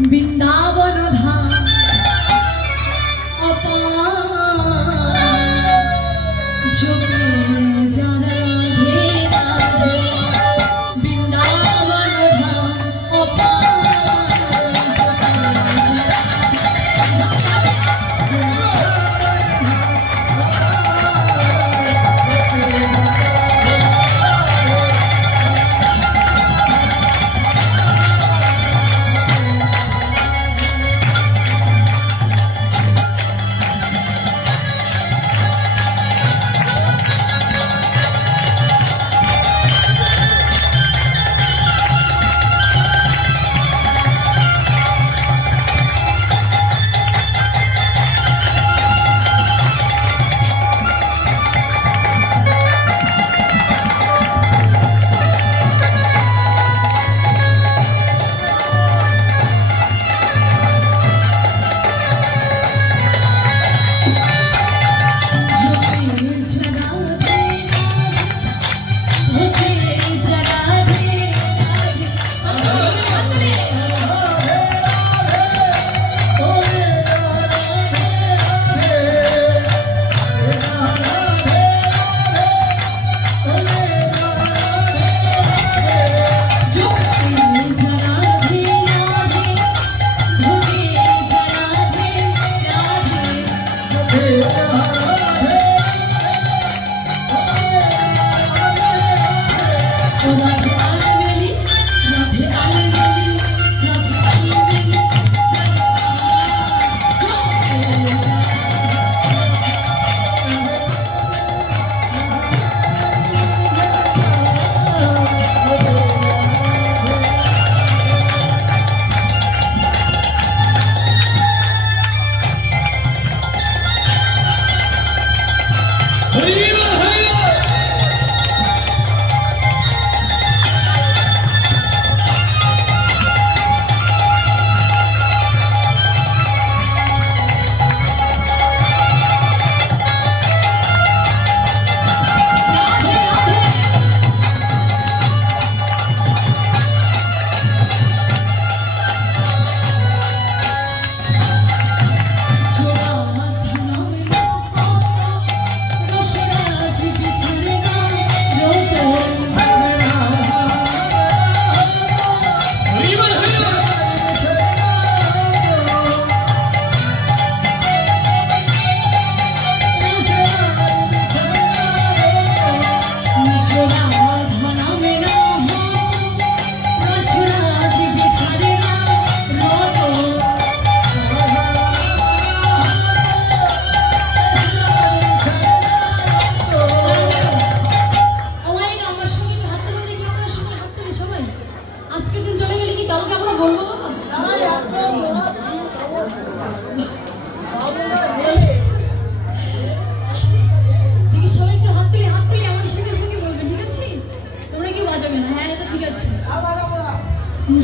বৃন্দাবন ধাম অপার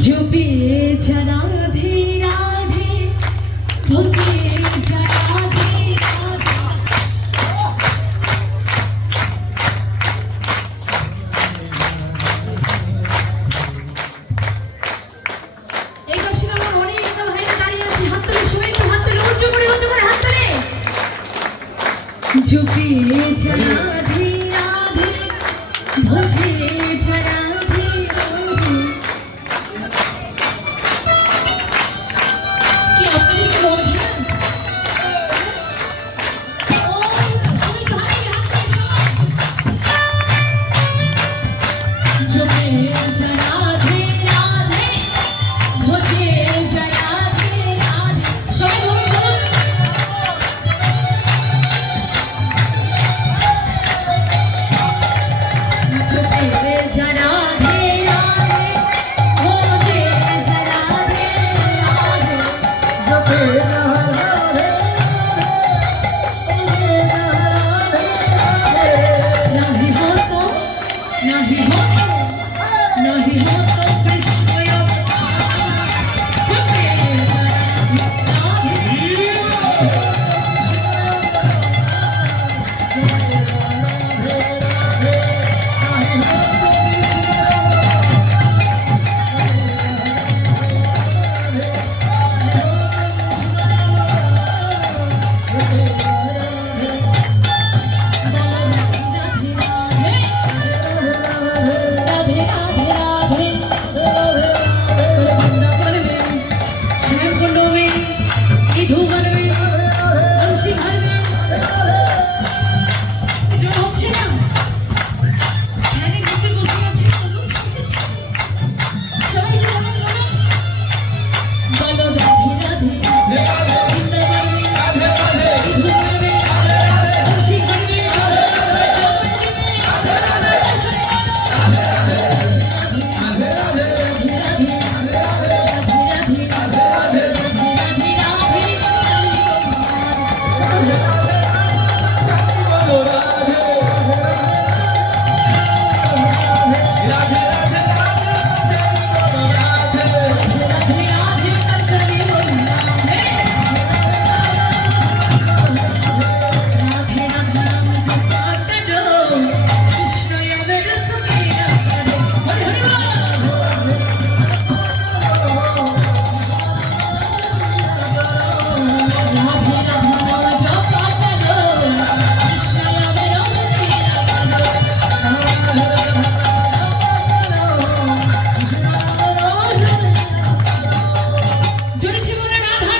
ঝুপে যারা ধে